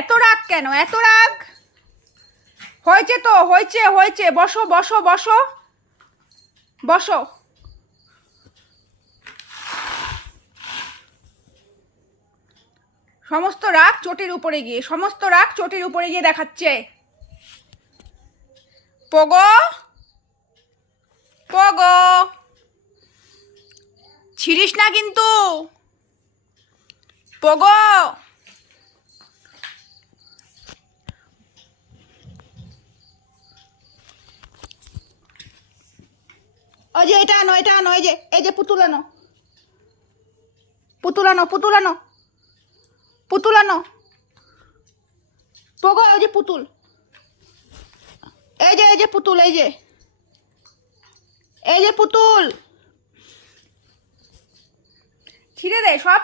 এত রাগ কেন, এত রাগ? হয়েছে তো, হয়েছে হয়েছে, বসো বসো বসো বসো। সমস্ত রাগ চটির উপরে গিয়ে, সমস্ত রাগ চটির উপরে গিয়ে দেখাচ্ছে। পোগো পোগো, ছিড়িস না কিন্তু। পোগো, ওই যে এটা আনো, এটা আনো, এই যে পুতুল আনো, পুতুল আনো, পুতুল আনো, পুতুল আনো। পোগো, ওই যে পুতুল, এই যে পুতুল, এই যে পুতুল। ছিঁড়ে দে সব।